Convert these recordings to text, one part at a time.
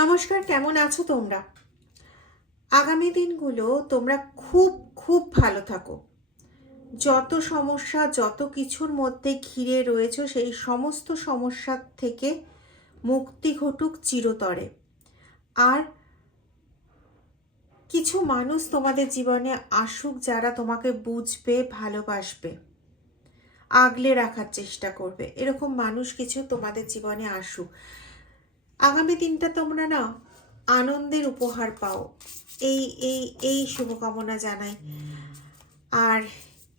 নমস্কার, কেমন আছো তোমরা? আগামী দিনগুলো তোমরা খুব খুব ভালো থাকো। যত সমস্যা, যত কিছুর মধ্যে ঘিরে রয়েছো, সেই সমস্ত সমস্যার থেকে মুক্তি ঘটুক চিরতরে। আর কিছু মানুষ তোমাদের জীবনে আসুক যারা তোমাকে বুঝবে, ভালোবাসবে, আগলে রাখার চেষ্টা করবে। এরকম মানুষ কিছু তোমাদের জীবনে আসুক। আগামী দিনটা তোমরা না আনন্দের উপহার পাও, এই এই এই শুভকামনা জানাই। আর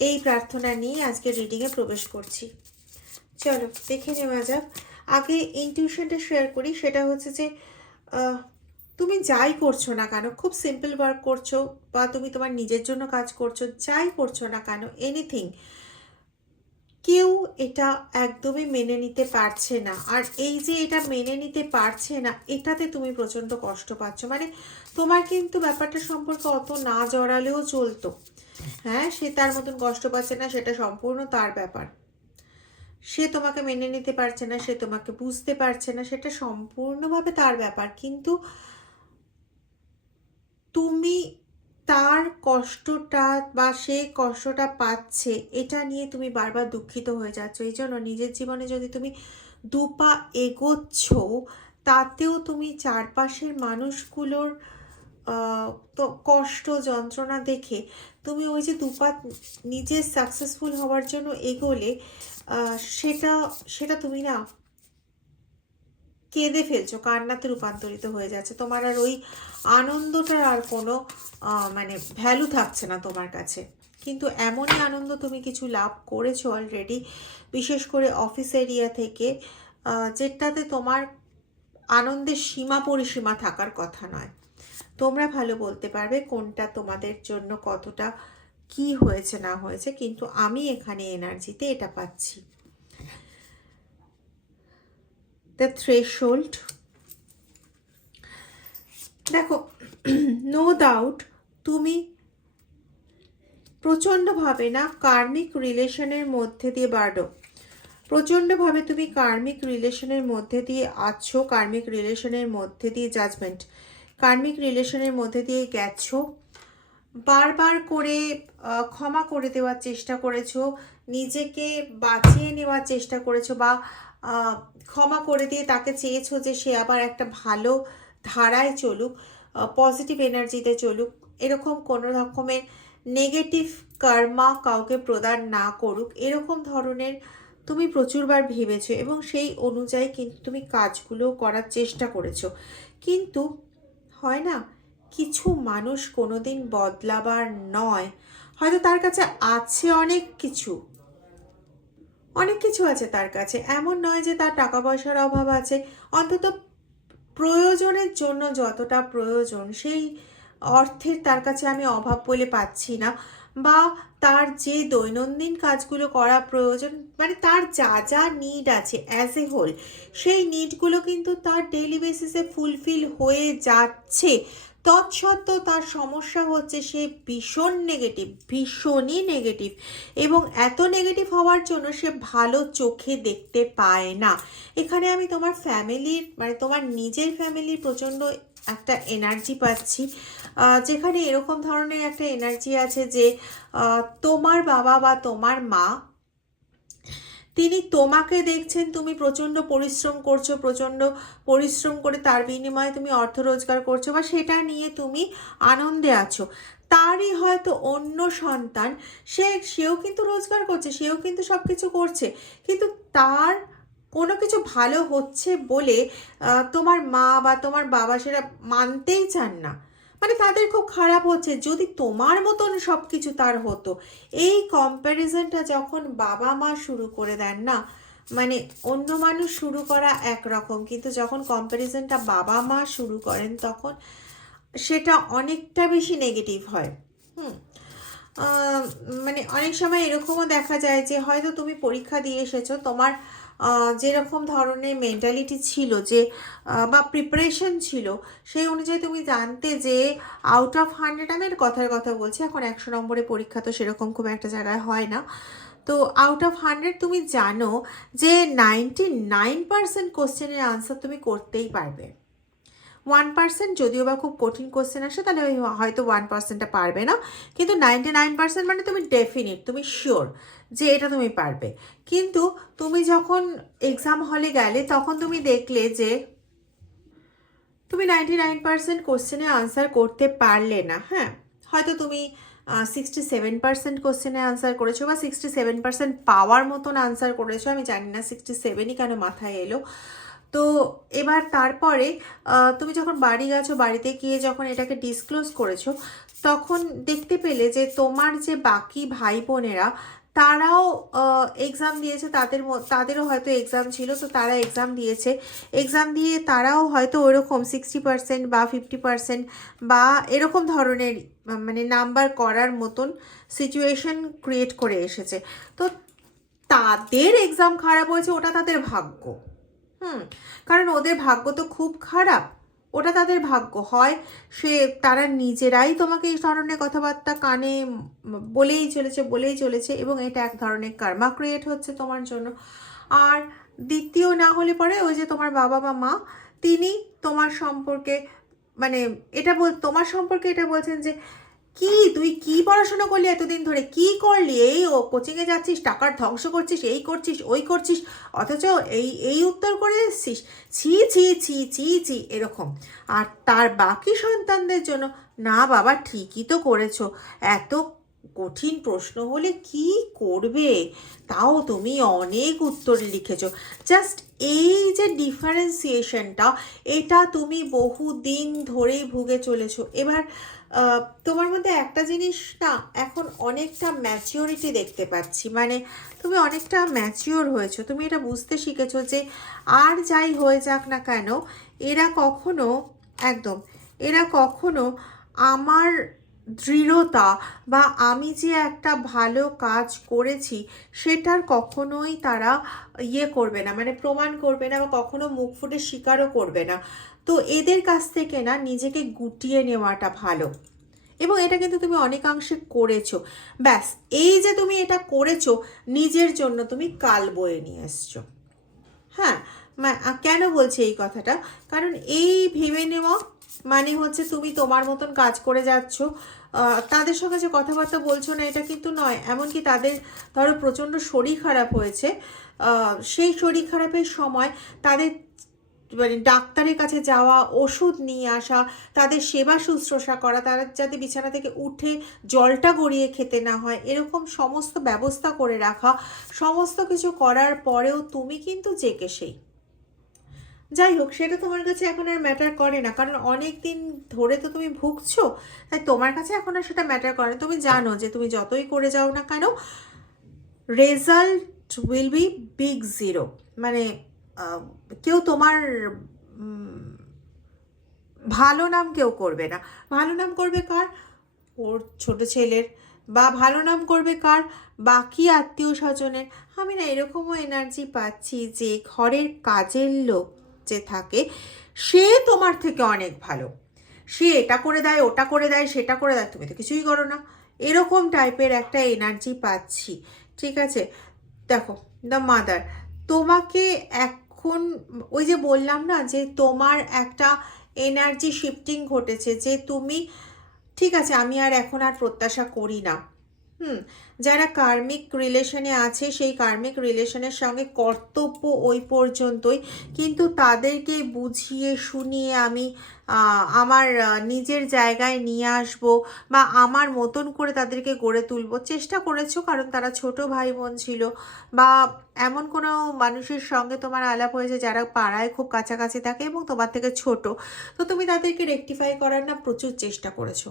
এই প্রার্থনা নিয়ে আজকে রিডিংয়ে প্রবেশ করছি। চলো দেখে নেওয়া যাক। আগে ইনটিউশনটা শেয়ার করি। সেটা হচ্ছে যে তুমি যাই করছো না কেন, খুব সিম্পল ওয়ার্ক করছো বা তুমি তোমার নিজের জন্য কাজ করছো, যাই করছো না কেন, এনিথিং, কেউ এটা একদমই মেনে নিতে পারছে না। আর এই যে এটা মেনে নিতে পারছে না, এটাতে তুমি প্রচণ্ড কষ্ট পাচ্ছ। মানে তোমার কিন্তু ব্যাপারটা সম্পর্কে অত না জড়ালেও চলতো। হ্যাঁ, সে তার মতন কষ্ট পাচ্ছে না, সেটা সম্পূর্ণ তার ব্যাপার। সে তোমাকে মেনে নিতে পারছে না, সে তোমাকে বুঝতে পারছে না, সেটা সম্পূর্ণভাবে তার ব্যাপার। কিন্তু তুমি তার কষ্টটা বা সে কষ্টটা পাচ্ছে, এটা নিয়ে তুমি বারবার দুঃখিত হয়ে যাচ্ছ। এই জন্য নিজের জীবনে যদি তুমি দুপা এগোচ্ছ, তাতেও তুমি চারপাশের মানুষগুলোর তো কষ্ট যন্ত্রণা দেখে তুমি ওই যে দুপা নিজের সাকসেসফুল হওয়ার জন্য এগোলে, সেটা সেটা তুমি না কেঁদে ফেলছো, কান্নাতে রূপান্তরিত হয়ে যাচ্ছে। তোমার আর ওই আনন্দটার আর কোনো মানে ভ্যালু থাকছে না তোমার কাছে। কিন্তু এমনই আনন্দ তুমি কিছু লাভ করেছো অলরেডি, বিশেষ করে অফিস এরিয়া থেকে, যেটাতে তোমার আনন্দের সীমা পরিসীমা থাকার কথা নয়। তোমরা ভালো বলতে পারবে কোনটা তোমাদের জন্য কতটা কি হয়েছে না হয়েছে, কিন্তু আমি এখানে এনার্জিতে এটা পাচ্ছি। The threshold. দেখো, নো ডাউট তুমি প্রচণ্ডভাবে না কার্মিক রিলেশনের মধ্যে দিয়ে বাড়ো, প্রচণ্ডভাবে তুমি কার্মিক রিলেশনের মধ্যে দিয়ে আছো, কার্মিক রিলেশনের মধ্যে দিয়ে জাজমেন্ট, কার্মিক রিলেশনের মধ্যে দিয়ে গেছো। বারবার করে ক্ষমা করে দেওয়ার চেষ্টা করেছো, নিজেকে বাঁচিয়ে নেওয়ার চেষ্টা করেছো, বা ক্ষমা করে দিয়ে তাকে চেয়েছো যে সে আবার একটা ভালো ধারায় চলুক, পজিটিভ এনার্জিতে চলুক, এরকম কোনো রকমের নেগেটিভ কর্মা কাউকে প্রদান না করুক, এরকম ধরনের তুমি প্রচুরবার ভেবেছো এবং সেই অনুযায়ী কিন্তু তুমি কাজগুলো করার চেষ্টা করেছো। কিন্তু হয় না, কিছু মানুষ কোনোদিন বদলাবার নয়। হয়তো তার কাছে আছে অনেক কিছু, অনেক কিছু আছে তার কাছে, এমন নয় যে তার টাকা পয়সার অভাব আছে। অন্তত প্রয়োজনের জন্য যতটা প্রয়োজন, সেই অর্থের তার কাছে আমি অভাব বলে পাচ্ছি না। বা তার যে দৈনন্দিন কাজগুলো করা প্রয়োজন, মানে তার যা যা নিড আছে অ্যাজ এ হোল, সেই নিডগুলো কিন্তু তার ডেইলি বেসিসে ফুলফিল হয়ে যাচ্ছে। তৎসত্ত্বেও তার সমস্যা হচ্ছে সে ভীষণ নেগেটিভ, ভীষণই নেগেটিভ, এবং এত নেগেটিভ হওয়ার জন্য সে ভালো চোখে দেখতে পায় না। এখানে আমি তোমার ফ্যামিলির, মানে তোমার নিজের ফ্যামিলির প্রচণ্ড একটা এনার্জি পাচ্ছি, যেখানে এরকম ধরনের একটা এনার্জি আছে যে তোমার বাবা বা তোমার মা, তিনি তোমাকে দেখছেন তুমি প্রচণ্ড পরিশ্রম করছো, প্রচণ্ড পরিশ্রম করে তার বিনিময়ে তুমি অর্থ রোজগার করছো বা সেটা নিয়ে তুমি আনন্দে আছো। তারই হয়তো অন্য সন্তান, সেও কিন্তু রোজগার করছে, সেও কিন্তু সব কিছু করছে, কিন্তু তার কোনো কিছু ভালো হচ্ছে বলে তোমার মা বা তোমার বাবা সেটা মানতেই চান না। মানে তাদের খুব খারাপ হচ্ছে, যদি তোমার মতন সব কিছু তার হতো। এই কম্প্যারিজনটা যখন বাবা মা শুরু করে দেন না, মানে অন্য মানুষ শুরু করা একরকম, কিন্তু যখন কম্প্যারিজনটা বাবা মা শুরু করেন তখন সেটা অনেকটা বেশি নেগেটিভ হয়। হুম, মানে অনেক সময় এরকমও দেখা যায় যে হয়তো তুমি পরীক্ষা দিয়ে এসেছো, তোমার যেরকম ধরনের মেন্টালিটি ছিল যে বা প্রিপারেশন ছিল, সেই অনুযায়ী তুমি জানতে যে আউট অফ 100, আমি এর কথার কথা বলছি, এখন 100 নম্বরের পরীক্ষা তো সেরকম খুব একটা জায়গায় হয় না, তো আউট অফ 100 তুমি জানো যে 99% কোশ্চেনের আনসার তুমি করতেই পারবে। 1% যদিও বা খুব কঠিন কোশ্চেন আসে তাহলে ওই হয়তো 1%টা পারবে না, কিন্তু 99% মানে তুমি ডেফিনিট, তুমি শিওর যে এটা তুমি পারবে। কিন্তু তুমি যখন এক্সাম হলে গেলে তখন তুমি দেখলে যে তুমি 99% কোশ্চেনে আনসার করতে পারলে না। হ্যাঁ, হয়তো তুমি 67% কোশ্চেনে আনসার করেছো বা 67% পাওয়ার মতন আনসার করেছো, আমি জানি না 67ই কেন মাথায় এলো। তো এবার তারপরে তুমি যখন বাড়ি গেছো, বাড়িতে গিয়ে যখন এটাকে ডিসক্লোজ করেছো, তখন দেখতে পেলে যে তোমার যে বাকি ভাই বোনেরা তারাও এক্সাম দিয়েছে, তাদেরও হয়তো এক্সাম ছিল, তো তারা এক্সাম দিয়েছে, এক্সাম দিয়ে তারাও হয়তো ওরকম 60% বা 50% বা এরকম ধরনের মানে নাম্বার করার মতন সিচুয়েশন ক্রিয়েট করে এসেছে। তো তাদের এক্সাম খারাপ হয়েছে, ওটা তাদের ভাগ্য। কারণ ওদের ভাগ্য তো খুব খারাপ, ওটা তাদের ভাগ্য। হয় সে তারা নিজেরাই তোমাকে এই ধরনের কথাবার্তা কানে বলেই চলেছে এবং এটা এক ধরনের কার্মা ক্রিয়েট হচ্ছে তোমার জন্য। আর দ্বিতীয় না হলে পরে ওই যে তোমার বাবা বা মা, তিনি তোমার সম্পর্কে মানে তোমার সম্পর্কে এটা বলছেন যে কি তুই কি পড়াশোনা করলি এতদিন ধরে, কি করলি, এই ও কোচিংয়ে যাচ্ছিস, টাকার ধ্বংস করছিস, এই করছিস ওই করছিস, অথচ এই উত্তর করে এসছিস, ছি ছি ছি ছি ছি এরকম। আর তার বাকি সন্তানদের জন্য, না বাবা ঠিকই তো করেছো, এত কঠিন প্রশ্ন হলে কি করবে, তাও তুমি অনেক উত্তর লিখেছো। জাস্ট এই যে ডিফারেন্সিয়েশনটা, এটা তুমি বহুদিন ধরেই ভুগে চলেছো। এবার তোমার মধ্যে একটা জিনিস না এখন অনেকটা ম্যাচিওরিটি দেখতে পাচ্ছি, মানে তুমি অনেকটা ম্যাচিওর হয়েছো, তুমি এটা বুঝতে শিখেছো যে আর যাই হয়ে যাক না কেন এরা কখনো একদম এরা কখনো আমার দৃঢ়তা বা আমি যে একটা ভালো কাজ করেছি সেটার কখনোই তারা করবে না, মানে প্রমাণ করবে না বা কখনো মুখ ফুটে স্বীকারও করবে না। তো এদের কাছ থেকে না নিজেকে গুটিয়ে নেওয়াটা ভালো, এবং এটা কিন্তু তুমি অনেকাংশে করেছো। ব্যাস এই যে তুমি এটা করেছো, নিজের জন্য তুমি কাল বয়ে নিয়ে এসছো। হ্যাঁ, কেন বলছি এই কথাটা, কারণ এই ভেবে নেওয়া মানে হচ্ছে তুমি তোমার মতন কাজ করে যাচ্ছ, তাদের সঙ্গে যে কথাবার্তা বলছো না এটা কিন্তু নয়, এমনকি তাদের ধরো প্রচণ্ড শরীর খারাপ হয়েছে, সেই শরীর খারাপের সময় তাদের মানে ডাক্তারের কাছে যাওয়া, ওষুধ নিয়ে আসা, তাদের সেবা শুশ্রূষা করা, তারা যাতে বিছানা থেকে উঠে জলটা গড়িয়ে খেতে না হয়, এরকম সমস্ত ব্যবস্থা করে রাখা, সমস্ত কিছু করার পরেও তুমি কিন্তু জেকে সেই। যাই হোক, সেটা তোমার কাছে এখন আর ম্যাটার করে না, কারণ অনেক দিন ধরে তো তুমি ভুগছো, তাই তোমার কাছে এখন আর সেটা ম্যাটার করে না। তুমি জানো যে তুমি যতই করে যাও না কেন, result will be big zero, মানে কেউ তোমার ভালো নাম কেউ করবে না। ভালো নাম করবে কার? ওর ছোট ছেলের, বা ভালো নাম করবে কার? বাকি আত্মীয় স্বজনের। আমি না এরকমও এনার্জি পাচ্ছি যে ঘরের কাজের লোক যে থাকে সে তোমার থেকে অনেক ভালো, সে এটা করে দেয়, ওটা করে দেয়, সেটা করে দেয়, তুমি তো কিছুই করো না, এরকম টাইপের একটা এনার্জি পাচ্ছি। ঠিক আছে, দেখো দ্য মাদার তোমাকে এখন ওই যে বললাম না যে তোমার একটা এনার্জি শিফটিং ঘটেছে, যে তুমি ঠিক আছে আমি আর এখন আর প্রত্যাশা করি না। যারা কার্মিক রিলেশনে আছে সেই কার্মিক রিলেশনের সঙ্গে কর্তব্য ওই পর্যন্তই, কিন্তু তাদেরকে বুঝিয়ে শুনিয়ে আমি আমার নিজের জায়গায় নিয়ে আসব বা আমার মতন করে তাদেরকে গড়ে তুলব চেষ্টা করেছো, কারণ তারা ছোট ভাই বোন ছিল, বা এমন কোনো মানুষের সঙ্গে তোমার আলাপ হয়েছে যারা পাড়ায় খুব কাছাকাছি থাকে এবং তোমার থেকে ছোট, তো তুমি তাদেরকে রেকটিফাই করার না প্রচুর চেষ্টা করেছো।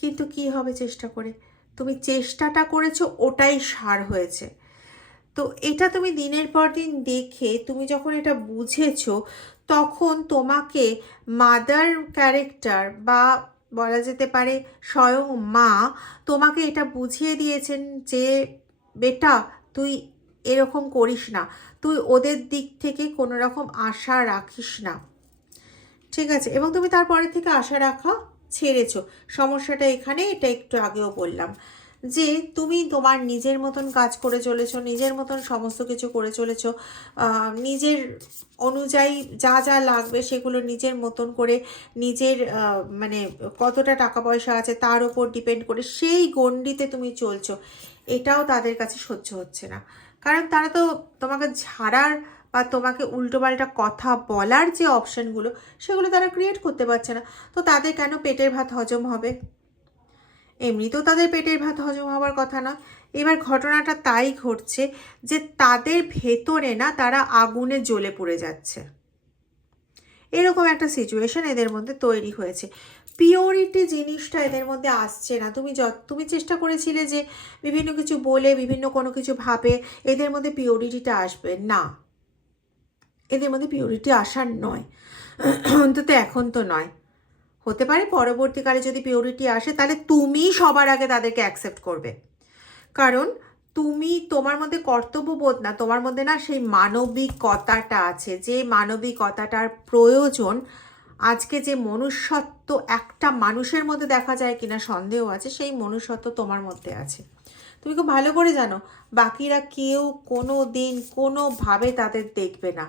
কিন্তু কি হবে চেষ্টা করে, তুমি চেষ্টাটা করেছো ওটাই সার হয়েছে। তো এটা তুমি দিনের পর দিন দেখে তুমি যখন এটা বুঝেছো, তখন তোমাকে মাদার ক্যারেক্টার বা বলা যেতে পারে স্বয়ং মা তোমাকে এটা বুঝিয়ে দিয়েছেন যে বেটা তুই এরকম করিস না, তুই ওদের দিক থেকে কোনো রকম আশা রাখিস না। ঠিক আছে, এবং তুমি তারপরে থেকে আশা রাখা ছেড়েছো। সমস্যাটা এখানে, এটা একটু আগেও বললাম। যে তুমি তোমার নিজের মতন কাজ করে চলেছো, নিজের মতন সমস্ত কিছু করে চলেছো, নিজের অনুযায়ী যা যা লাগবে সেগুলো নিজের মতন করে, নিজের মানে কতটা টাকা পয়সা আছে তার উপর ডিপেন্ড করে সেই গণ্ডিতে তুমি চলছো। এটাও তাদের কাছে সহ্য হচ্ছে না, কারণ তারা তো তোমাকে ঝাড়ার বা তোমাকে উল্টোপাল্টা কথা বলার যে অপশানগুলো সেগুলো তারা ক্রিয়েট করতে পারছে না। তো তাদের কেন পেটের ভাত হজম হবে? এমনিতেও তাদের পেটের ভাত হজম হওয়ার কথা না। এবার ঘটনাটা তাই ঘটছে যে তাদের ভেতরে না তারা আগুনে জ্বলে পড়ে যাচ্ছে, এরকম একটা সিচুয়েশন এদের মধ্যে তৈরি হয়েছে। পিওরিটি জিনিসটা এদের মধ্যে আসছে না। তুমি চেষ্টা করেছিলে যে বিভিন্ন কিছু বলে, বিভিন্ন কোনো কিছু ভাবে এদের মধ্যে পিওরিটিটা আসবে না, এদের মধ্যে পিওরিটি আসার নয়, অন্তত এখন তো নয়। হতে পারে পরবর্তীকালে যদি পিওরিটি আসে তাহলে তুমি সবার আগে তাদেরকে অ্যাকসেপ্ট করবে, কারণ তোমার মধ্যে কর্তব্যবোধ না, তোমার মধ্যে না সেই মানবিকতাটা আছে, যে মানবিকতাটার প্রয়োজন। আজকে যে মনুষ্যত্ব একটা মানুষের মধ্যে দেখা যায় কিনা সন্দেহ আছে, সেই মনুষ্যত্ব তোমার মধ্যে আছে। তুমি খুব ভালো করে জানো বাকিরা কেউ কোনো দিন কোনোভাবে তাদের দেখবে না,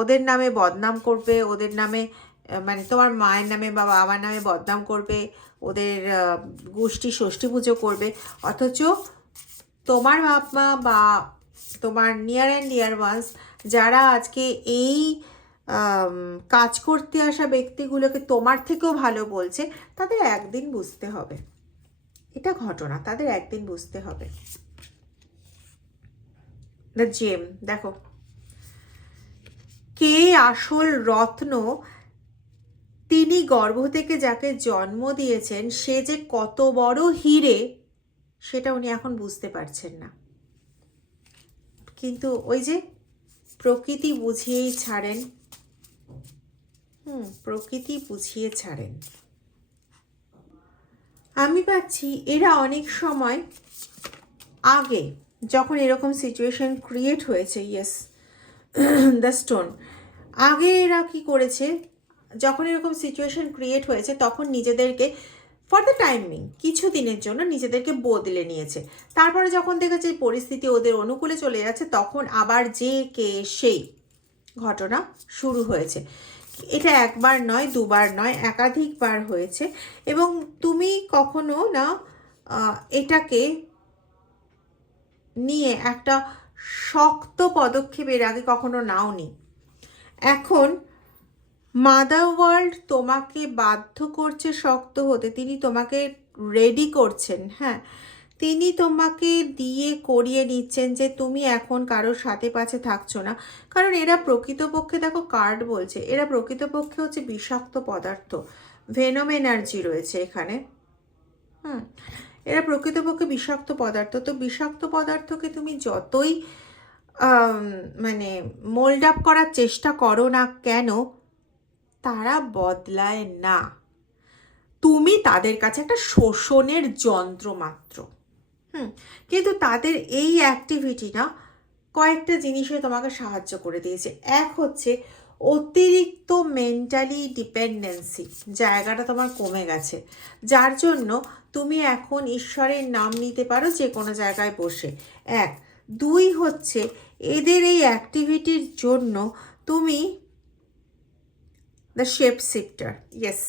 ওদের নামে বদনাম করবে, ওদের নামে মানে তোমার মায়ের নামে বা বাবার নামে বদনাম করবে, ওদের গোষ্ঠী ষষ্ঠী পুজো করবে, অথচ তোমার বাপ মা বা তোমার নিয়ার অ্যান্ড ডিয়ার ওয়ান্স যারা আজকে এই কাজ করতে আসা ব্যক্তিগুলোকে তোমার থেকেও ভালো বলছে, তাদের একদিন বুঝতে হবে, এটা ঘটনা, তাদের একদিন বুঝতে হবে। দ্য জেম দেখো, কে আসল রত্ন, তিনি গর্ভ থেকে যাকে জন্ম দিয়েছেন সে যে কত বড় হিরে সেটা উনি এখন বুঝতে পারছেন না। কিন্তু ওই যে প্রকৃতি বুঝিয়েই ছাড়েন, প্রকৃতি বুঝিয়ে ছাড়েন। আমি পাচ্ছি এরা অনেক সময় আগে যখন এরকম সিচুয়েশন ক্রিয়েট হয়েছে, ইয়েস দ্য স্টোন, আগে এরা কি করেছে, যখন এরকম সিচুয়েশন ক্রিয়েট হয়েছে তখন নিজেদেরকে ফর দ্য টাইমিং কিছু দিনের জন্য নিজেদেরকে বদলে নিয়েছে। তারপরে যখন দেখেছে পরিস্থিতি ওদের অনুকূলে চলে যাচ্ছে তখন আবার যে কে সেই ঘটনা শুরু হয়েছে। এটা একবার নয়, দুবার নয়, একাধিকবার হয়েছে। এবং তুমি কখনো না এটাকে নিয়ে একটা শক্ত পদক্ষেপ এর আগে কখনো নাওনি। এখন মাদার ওয়ার্ল্ড তোমাকে বাধ্য করছে শক্ত হতে, তিনি তোমাকে রেডি করছেন, হ্যাঁ, তিনি তোমাকে দিয়ে করিয়ে নিচ্ছেন যে তুমি এখন কারোর সাথে পাশে থাকছো না। কারণ এরা প্রকৃতপক্ষে, দেখো কার্ড বলছে, এরা প্রকৃতপক্ষে হচ্ছে বিষাক্ত পদার্থ, ভেনম এনার্জি রয়েছে এখানে। এরা প্রকৃতপক্ষে বিষাক্ত পদার্থ। তো বিষাক্ত পদার্থকে তুমি যতই মানে মোল্ড আপ করার চেষ্টা করো না কেন, তারা বদলায় না। তুমি তাদের কাছে একটা শোষণের যন্ত্র মাত্র। কিন্তু তাদের এই অ্যাক্টিভিটি না কয়েকটা জিনিসে তোমাকে সাহায্য করে দিয়েছে। এক হচ্ছে অতিরিক্ত মেন্টালি ডিপেন্ডেন্সি, জায়গাটা তোমার কমে গেছে, যার জন্য তুমি এখন ঈশ্বরের নাম নিতে পারো যে কোনো জায়গায় বসে। এক, দুই হচ্ছে এদের এই অ্যাক্টিভিটির জন্য তুমি দ্য শেপ শিফটার, ইয়েস,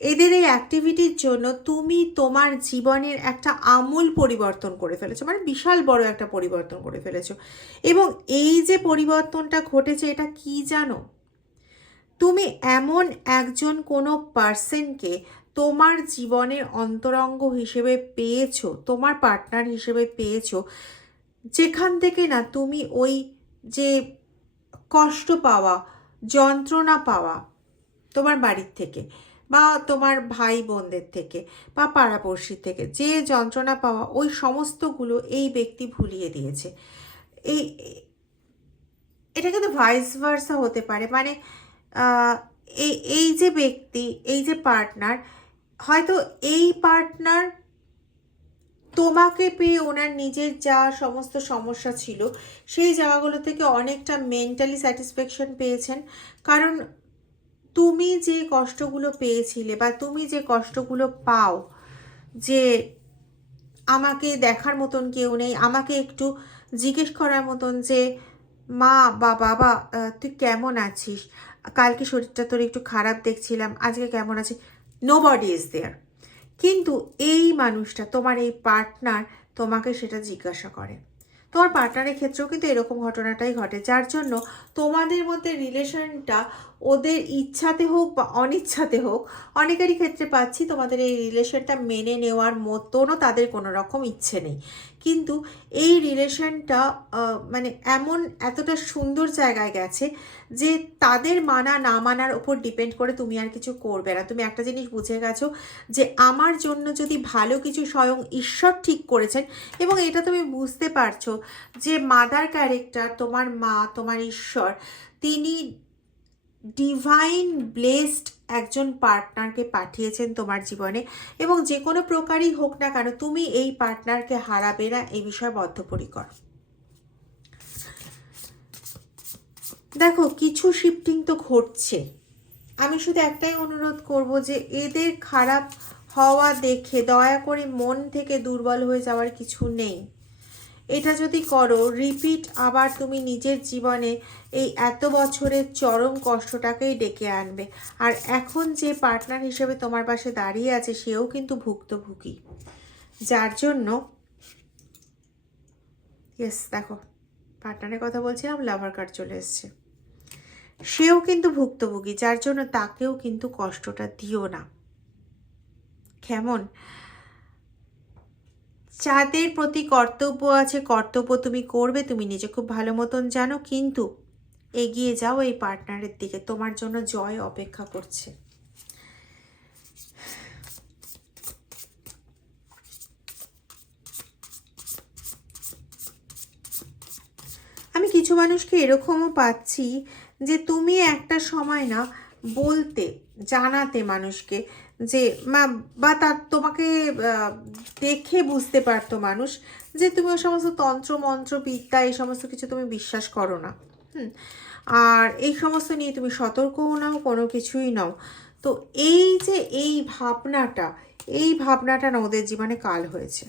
এদের এই অ্যাক্টিভিটির জন্য তুমি তোমার জীবনের একটা আমূল পরিবর্তন করে ফেলেছো, মানে বিশাল বড় একটা পরিবর্তন করে ফেলেছো। এবং এই যে পরিবর্তনটা ঘটেছে এটা কি জানো, তুমি এমন একজন কোনো পার্সনকে তোমার জীবনের অন্তরঙ্গ হিসেবে পেয়েছো, তোমার পার্টনার হিসেবে পেয়েছো, যেখান থেকে না তুমি ওই যে কষ্ট পাওয়া, যন্ত্রণা পাওয়া তোমার বাড়ির থেকে বা তোমার ভাই বোনদের থেকে বা পাড়াপড়শির থেকে যে যন্ত্রণা পাওয়া, ওই সমস্তগুলো এই ব্যক্তি ভুলিয়ে দিয়েছে। এটা কিন্তু ভাইস ভার্সা হতে পারে, মানে এই যে ব্যক্তি, এই যে পার্টনার, হয়তো এই পার্টনার তোমাকে পেয়ে ওনার নিজের যা সমস্ত সমস্যা ছিল সেই জায়গাগুলো থেকে অনেকটা মেন্টালি স্যাটিসফ্যাকশন পেয়েছেন। কারণ তুমি যে কষ্টগুলো পেয়েছিলে বা তুমি যে কষ্টগুলো পাও, যে আমাকে দেখার মতন কেউ নেই, আমাকে একটু জিজ্ঞেস করার মতন যে মা বা বাবা তুই কেমন আছিস, কালকে শরীরটা তোর একটু খারাপ দেখছিলাম, আজকে কেমন আছিস, নোবডি ইজ দেয়ার। কিন্তু এই মানুষটা, তোমার এই পার্টনার, তোমাকে সেটা জিজ্ঞাসা করে। তোমার পার্টনারের ক্ষেত্রেও কিন্তু এরকম ঘটনাটাই ঘটে, যার জন্য তোমাদের মধ্যে রিলেশনটা ওদের ইচ্ছাতে হোক বা অনিচ্ছাতে হোক, অনেকেরই ক্ষেত্রে পাচ্ছি তোমাদের এই রিলেশনটা মেনে নেওয়ার মতনও তাদের কোনো রকম ইচ্ছে নেই। কিন্তু এই রিলেশনটা মানে এমন এতটা সুন্দর জায়গায় গেছে যে তাদের মানা না মানার ওপর ডিপেন্ড করে তুমি আর কিছু করবে না। তুমি একটা জিনিস বুঝে গেছো যে আমার জন্য যদি ভালো কিছু স্বয়ং ঈশ্বর ঠিক করেছেন, এবং এটা তুমি বুঝতে পারছো যে মাদার ক্যারেক্টার, তোমার মা, তোমার ঈশ্বর, তিনি ডিভাইন ব্লেসড একজন পার্টনারকে পাঠিয়েছেন তোমার জীবনে, এবং যে কোনো প্রকারই হোক না কেন তুমি এই পার্টনারকে হারাবে না, এই বিষয়ে বদ্ধপরিকর। দেখো কিছু শিফটিং তো ঘটছে, আমি শুধু একটাই অনুরোধ করব যে এদের খারাপ হওয়া দেখে দয়া করে মন থেকে দুর্বল হয়ে যাওয়ার কিছু নেই। এটা যদি করো, রিপিট আবার তুমি নিজের জীবনে এই এত বছরের চরম কষ্টটাকেই ডেকে আনবে। আর এখন যে পার্টনার হিসেবে তোমার পাশে দাঁড়িয়ে আছে সেও কিন্তু ভুক্তভোগী, যার জন্য ইয়েস দেখো পার্টনারের কথা বলছিলাম, লাভার কার্ড চলে এসছে, সেও কিন্তু ভুক্তভোগী, যার জন্য তাকেও কিন্তু কষ্টটা দিও না। কেমন? যাদের প্রতি কর্তব্য আছে, কর্তব্য তুমি করবে, তুমি নিজে খুব ভালো মতন জানো, কিন্তু এগিয়ে যাও এই পার্টনারের দিকে, তোমার জন্য জয় অপেক্ষা করছে। আমি কিছু মানুষকে এরকমও পাচ্ছি যে তুমি একটা সময় না বলতে, জানাতে মানুষকে যে বা তার তোমাকে দেখে বুঝতে পারতো মানুষ যে তুমি ওই সমস্ত তন্ত্র মন্ত্র বিদ্যা এই সমস্ত কিছু তুমি বিশ্বাস করো না। আর এই সমস্ত নিয়ে তুমি সতর্কও নাও, কোনো কিছুই নাও। তো এই যে এই ভাবনাটা না ওদের জীবনে কাল হয়েছে।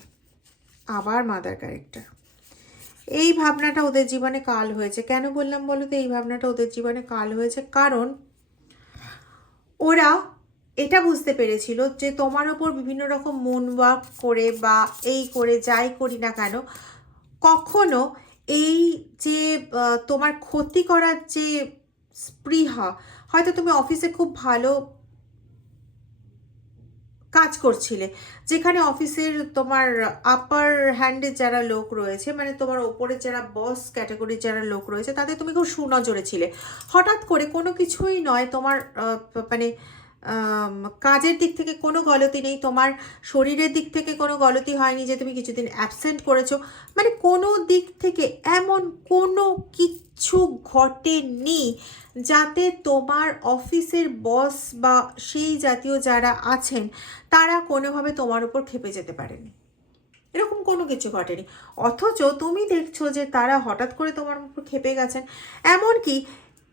আবার মাদার ক্যারেক্টার, এই ভাবনাটা ওদের জীবনে কাল হয়েছে। কেন বললাম বলো তো এই ভাবনাটা ওদের জীবনে কাল হয়েছে? কারণ ওরা এটা বুঝতে পেরেছিল যে তোমার ওপর বিভিন্ন রকম মন ওয়ার্ক করে বা এই করে যাই করি না কেন, কখনো এই যে তোমার ক্ষতি করার যে স্পৃহা, হয়তো তুমি অফিসে খুব ভালো কাজ করছিলে, যেখানে অফিসের তোমার আপার হ্যান্ডের যারা লোক রয়েছে, মানে তোমার ওপরে যারা বস ক্যাটাগরির যারা লোক রয়েছে, তাদের তুমি খুব সুনজরে ছিলে। হঠাৎ করে কোনো কিছুই নয়, তোমার মানে কাজের দিক থেকে কোনো গলতি নেই, তোমার শরীরের দিক থেকে কোনো গলতি হয়নি যে তুমি কিছুদিন অ্যাবসেন্ট করেছো, মানে কোনো দিক থেকে এমন কোনো কিচ্ছু ঘটেনি যাতে তোমার অফিসের বস বা সেই জাতীয় যারা আছেন তারা কোনোভাবে তোমার উপর ক্ষেপে যেতে পারেনি। এরকম কোনো কিছু ঘটেনি, অথচ তুমি দেখছো যে তারা হঠাৎ করে তোমার উপর ক্ষেপে গেছেন। এমনকি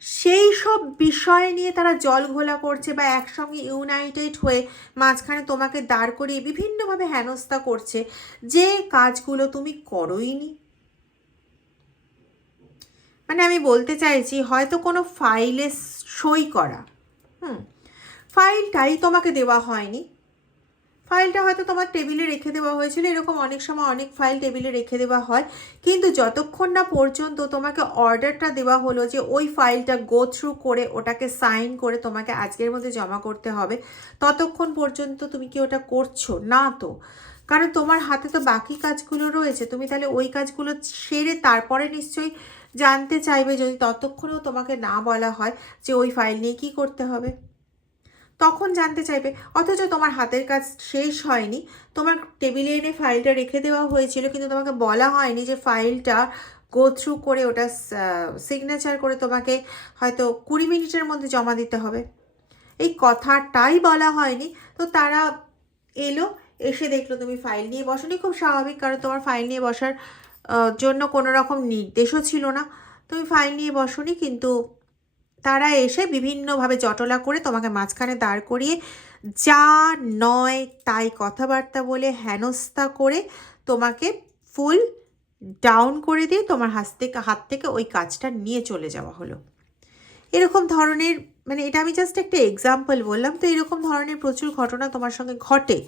সেই সব বিষয় নিয়ে তারা জল ঘোলা করছে বা একসঙ্গে ইউনাইটেড হয়ে মাঝখানে তোমাকে দাঁড় করিয়ে বিভিন্নভাবে হেনস্থা করছে, যে কাজগুলো তুমি করোইনি। মানে আমি বলতে চাইছি হয়তো কোনো ফাইলে সই করা, ফাইলটাই তোমাকে দেওয়া হয়নি, ফাইলটা হয়তো তোমার টেবিলে রেখে দেওয়া হয়েছিল। এরকম অনেক সময় অনেক ফাইল টেবিলে রেখে দেওয়া হয়, কিন্তু যতক্ষণ না পর্যন্ত তোমাকে অর্ডারটা দেওয়া হলো যে ওই ফাইলটা গো থ্রু করে ওটাকে সাইন করে তোমাকে আজকের মধ্যে জমা করতে হবে, ততক্ষণ পর্যন্ত তুমি কি ওটা করছো না? তো কারণ তোমার হাতে তো বাকি কাজগুলো রয়েছে, তুমি তাহলে ওই কাজগুলো সেরে তারপরে নিশ্চয়ই জানতে চাইবে, যদি ততক্ষণেও তোমাকে না বলা হয় যে ওই ফাইল নিয়ে কী করতে হবে, তখন জানতে চাইবে। অথচ তোমার হাতের কাজ শেষ হয়নি, তোমার টেবিলে এনে ফাইলটা রেখে দেওয়া হয়েছিল, কিন্তু তোমাকে বলা হয়নি যে ফাইলটা গো থ্রু করে ওটা সিগনেচার করে তোমাকে হয়তো 20 মিনিটের মধ্যে জমা দিতে হবে, এই কথাটাই বলা হয়নি। তো তারা এলো, এসে দেখলো তুমি ফাইল নিয়ে বসোনি, খুব স্বাভাবিক, কারণ তোমার ফাইল নিয়ে বসার জন্য কোনো রকম নির্দেশও ছিল না, তুমি ফাইল নিয়ে বসোনি। কিন্তু তারা এসে বিভিন্নভাবে জটলা করে তোমাকে মাঝখানে দাঁড় করিয়ে যা নয় তাই কথাবার্তা বলে হেনস্থা করে তোমাকে ফুল ডাউন করে দিয়ে তোমার হাত থেকে ওই কাজটা নিয়ে চলে যাওয়া হলো। এরকম ধরনের, মানে এটা আমি জাস্ট একটা এক্সাম্পল বললাম, তো এরকম ধরনের প্রচুর ঘটনা তোমার সঙ্গে ঘটে।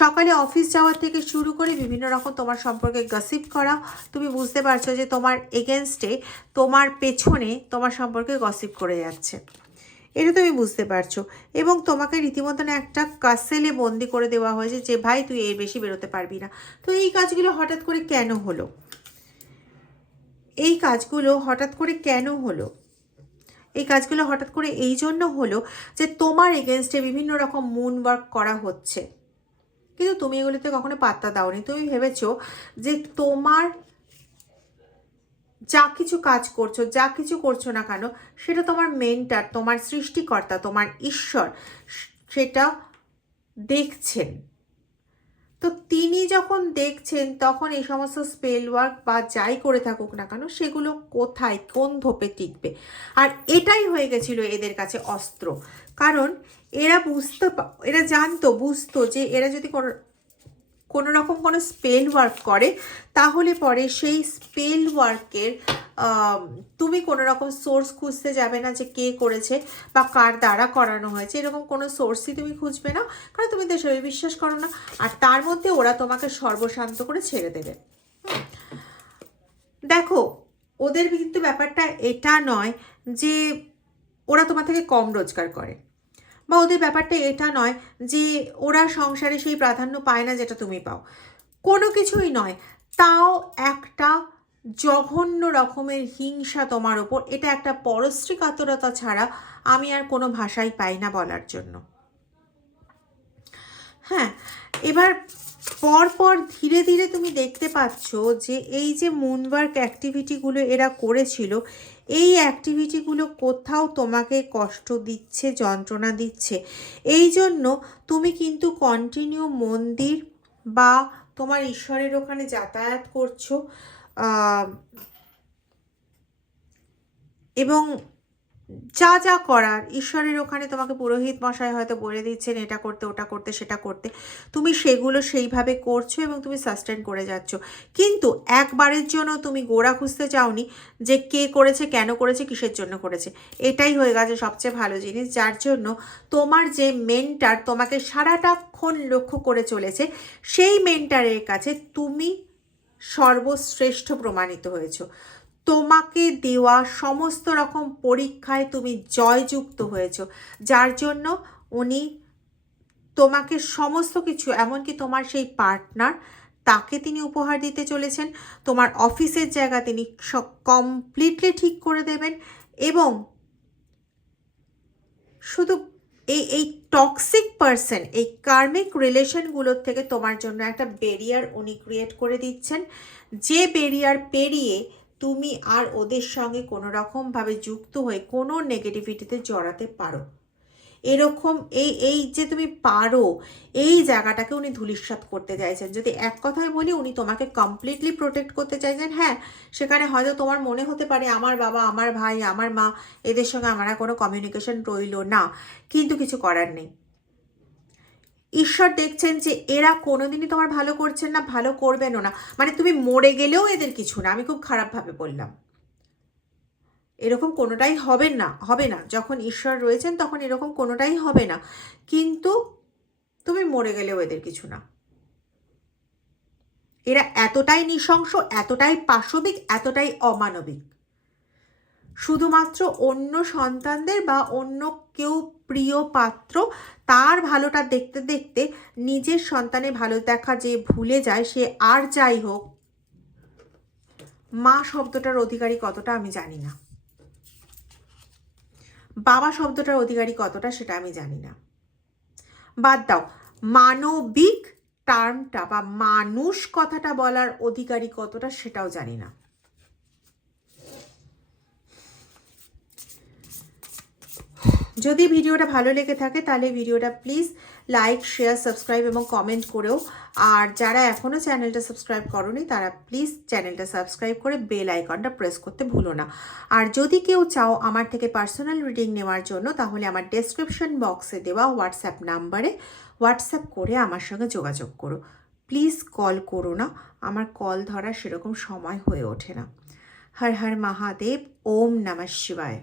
সকালে অফিস যাওয়ার থেকে শুরু করে বিভিন্ন রকম তোমার সম্পর্কে গসিপ করা, তুমি বুঝতে পারছো যে তোমার এগেনস্টে, তোমার পেছনে তোমার সম্পর্কে গসিপ করে যাচ্ছে, এটা তুমি বুঝতে পারছো। এবং তোমাকে রীতিমতন একটা কাসেলে বন্দি করে দেওয়া হয়েছে যে ভাই তুই এর বেশি বেরোতে পারবি না। তো এই কাজগুলো হঠাৎ করে কেন হলো? এই কাজগুলো হঠাৎ করে কেন হলো? এই কাজগুলো হঠাৎ করে এই জন্য হলো যে তোমার এগেনস্টে বিভিন্ন রকম মুন ওয়ার্ক করা হচ্ছে, কিন্তু তুমি এগুলোতে কখনো পাত্তা দাওনি। তুমি ভেবেছো যে তোমার যা কিছু কাজ করছো, যা কিছু করছো না কেন, সেটা তোমার মেন্টার, তোমার সৃষ্টিকর্তা, তোমার ঈশ্বর সেটা দেখছেন। তো তিনি যখন দেখছেন তখন এই সমস্ত স্পেল ওয়ার্ক বা যাই করে থাকুক না কেন সেগুলো কোথায় কোন ধোপে টিকবে। আর এটাই হয়ে গেছিলো এদের কাছে অস্ত্র, কারণ এরা বুঝতো যে এরা যদি কোনো রকম কোনো স্পেল ওয়ার্ক করে তাহলে পরে সেই স্পেল ওয়ার্কের তুমি কোনো রকম সোর্স খুঁজতে যাবে না যে কে করেছে বা কার দ্বারা করানো হয়েছে, এরকম কোনো সোর্সই তুমি খুঁজবে না, কারণ তুমি তো সেভাবে বিশ্বাস করো না। আর তার মধ্যে ওরা তোমাকে সর্বশান্ত করে ছেড়ে দেবে। দেখো, ওদের কিন্তু ব্যাপারটা এটা নয় যে ওরা তোমার থেকে কম রোজগার করে, বা ওদের ব্যাপারটা এটা নয় যে ওরা সংসারে সেই প্রাধান্য পায় না যেটা তুমি পাও, কোনো কিছুই নয়। তাও একটা জঘন্য রকমের হিংসা তোমার ওপর, এটা একটা পরশ্রী কাতরতা ছাড়া আমি আর কোনো ভাষাই পাই না বলার জন্য। হ্যাঁ, এবার পরপর ধীরে ধীরে তুমি দেখতে পাচ্ছ যে এই যে মুনওয়ার্ক অ্যাক্টিভিটিগুলো এরা করেছিল, এই অ্যাক্টিভিটিগুলো কোথাও তোমাকে কষ্ট দিচ্ছে, যন্ত্রণা দিচ্ছে। এই জন্য তুমি কিন্তু কন্টিনিউ মন্দির বা তোমার ঈশ্বরের ওখানে যাতায়াত করছো, এবং যা যা করার ঈশ্বরের ওখানে তোমাকে পুরোহিত মশাই হয়তো বলে দিচ্ছেন এটা করতে, ওটা করতে, সেটা করতে, তুমি সেগুলো সেইভাবে করছো এবং তুমি সাস্টেন করে যাচ্ছ। কিন্তু একবারের জন্য তুমি গোড়া খুঁজতে চাওনি যে কে করেছে, কেন করেছে, কিসের জন্য করেছে। এটাই হয়ে গেছে সবচেয়ে ভালো জিনিস, যার জন্য তোমার যে মেন্টার তোমাকে সারাটাক্ষণ লক্ষ্য করে চলেছে, সেই মেন্টারের কাছে তুমি সর্বশ্রেষ্ঠ প্রমাণিত হয়েছো। তোমাকে দেওয়া সমস্ত রকম পরীক্ষায় তুমি জয়যুক্ত হয়েছো, যার জন্য উনি তোমাকে সমস্ত কিছু, এমনকি তোমার সেই পার্টনার, তাকে তিনি উপহার দিতে চলেছেন। তোমার অফিসের জায়গা তিনি কমপ্লিটলি ঠিক করে দেবেন। এবং শুধু এই টক্সিক পারসন, এই কার্মিক রিলেশনগুলোর থেকে তোমার জন্য একটা ব্যারিয়ার উনি ক্রিয়েট করে দিচ্ছেন, যে ব্যারিয়ার পেরিয়ে তুমি আর ওদের সঙ্গে কোনো রকমভাবে যুক্ত হয়ে কোনো নেগেটিভিটিতে জড়াতে পারো। এরকম এই যে তুমি পারো, এই জায়গাটাকে উনি ধূলিসাৎ করতে চাইছেন। যদি এক কথায় বলি, উনি তোমাকে কমপ্লিটলি প্রোটেক্ট করতে চাইছেন। হ্যাঁ, সেখানে হয়তো তোমার মনে হতে পারে আমার বাবা, আমার ভাই, আমার মা, এদের সঙ্গে আমার কোনো কমিউনিকেশন রইল না, কিন্তু কিছু করার নেই। ঈশ্বর দেখছেন যে এরা কোনোদিনই তোমার ভালো করছেন না, ভালো করবেনও না। মানে তুমি মরে গেলেও এদের কিছু না, আমি খুব খারাপভাবে বললাম, এরকম কোনোটাই হবে না। যখন ঈশ্বর রয়েছেন তখন এরকম কোনোটাই হবে না, কিন্তু তুমি মরে গেলেও এদের কিছু না। এরা এতটাই নৃশংস, এতটাই পাশবিক, এতটাই অমানবিক। শুধুমাত্র অন্য সন্তানদের বা অন্য কেউ প্রিয় পাত্র তার ভালোটা দেখতে দেখতে নিজের সন্তানের ভালো দেখা যে ভুলে যায়, সে আর যাই হোক, মা শব্দটার অধিকারী কতটা আমি জানি না, বাবা শব্দটার অধিকারী কতটা সেটা আমি জানি না। বাদ দাও, মানবিক টার্মটা বা মানুষ কথাটা বলার অধিকারী কতটা সেটাও জানি না। যদি ভিডিওটা ভালো লেগে থাকে তাহলে ভিডিওটা প্লিজ লাইক, শেয়ার, সাবস্ক্রাইব এবং কমেন্ট করেও। আর যারা এখনও চ্যানেলটা সাবস্ক্রাইব করোনি তারা প্লিজ চ্যানেলটা সাবস্ক্রাইব করে বেল আইকনটা প্রেস করতে ভুলো না। আর যদি কেউ চাও আমার থেকে পার্সোনাল রিডিং নেওয়ার জন্য, তাহলে আমার ডেসক্রিপশন বক্সে দেওয়া হোয়াটসঅ্যাপ নাম্বারে হোয়াটসঅ্যাপ করে আমার সঙ্গে যোগাযোগ করো। প্লিজ কল করো না, আমার কল ধরার সেরকম সময় হয়ে ওঠে না। হর হর মহাদেব, ওম নমঃ শিবায়।